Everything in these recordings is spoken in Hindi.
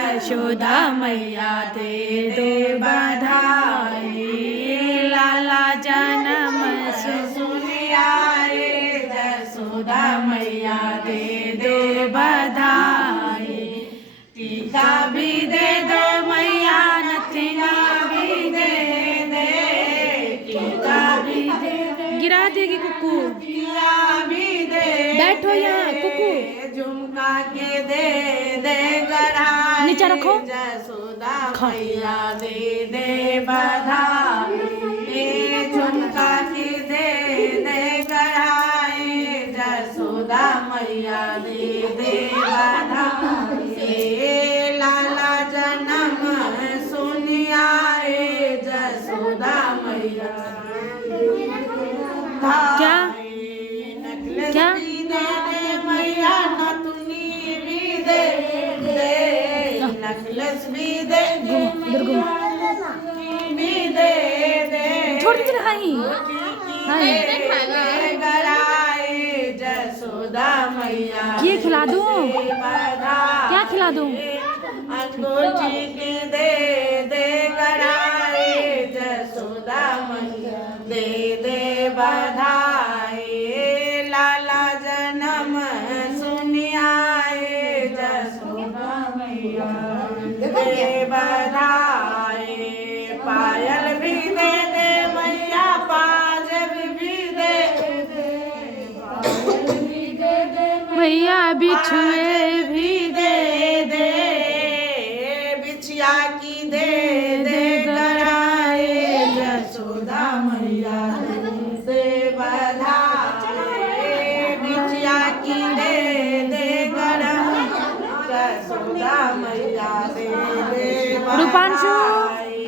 यशोदा मैया दे दे बधाई, लाला जन्म सुनिया रे यशोदा मैया दे दे बधाई। टीका भी दे दो मैया, नथिया भी दे दे, टीका भी दे दे। गिरा देगी कुकू, टिया भी दे, बैठो यहाँ कुकू, झुमका के दे दे गढ़ाई, नीचे रखो। यशोदा मैया दे दे बधाई, झुमका के दे दे गढ़ाई, यशोदा मैया दे दे बधाई। लाला जन्म सुनिया यशोदा मैया। क्या क्या मैया नतुनी भी दे दे, नकलस भी दे दे, भी दे दे, छोड़ दे हाई गराए यशोदा मैया। ये खिला दूं, क्या खिला दूं? अंगूठी की दे दे गराए यशोदा मैया दे दे बधाई, लाला जन्म सुनिया यशोदा मैया दे बधाई। पायल भी दे दे मैया, पाजब भी दे दे, पायल भी दे दे मैया, बिछुए भी दे दे, बिछिया की दे दे गराए यशोदा मैया दे बधाई, बिछिया की दे दे गराए यशोदा मैया दे दे रूपांशु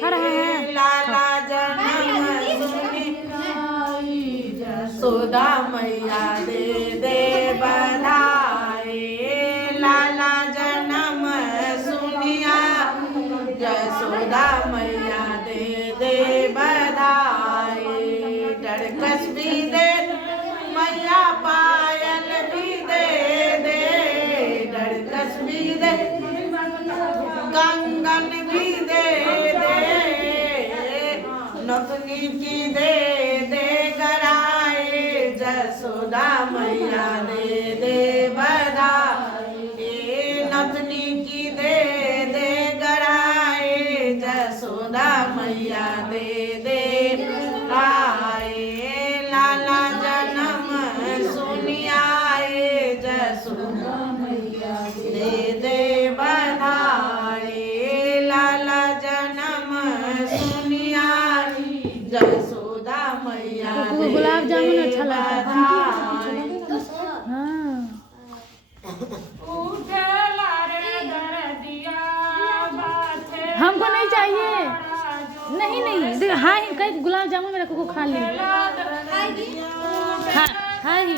खड़ा है। लाला जन्म सुनी यशोदा मैया दे दे बधाई, लाला जन्म सुनिया यशोदा मैया दे दे बधाई। डरकस भी दे मैया, पायल भी दे दे, डरकस भी दे, कंगन भी दे दे, नथनी की दे दे गराए यशोदा मैया दे दे बधाई, नथनी की दे दे गराए यशोदा मैया दे दे आए। लाला जन्म सुनिया यशोदा मैया दे दे बधाई, लाला जन्म सुनिया यशोदा मैया दे गुलाब जामुन अच्छा लगता है। हमको नहीं चाहिए, नहीं नहीं, हाँ कहीं गुलाब जामुन मेरे को खा ली, हाँ हाँ ही।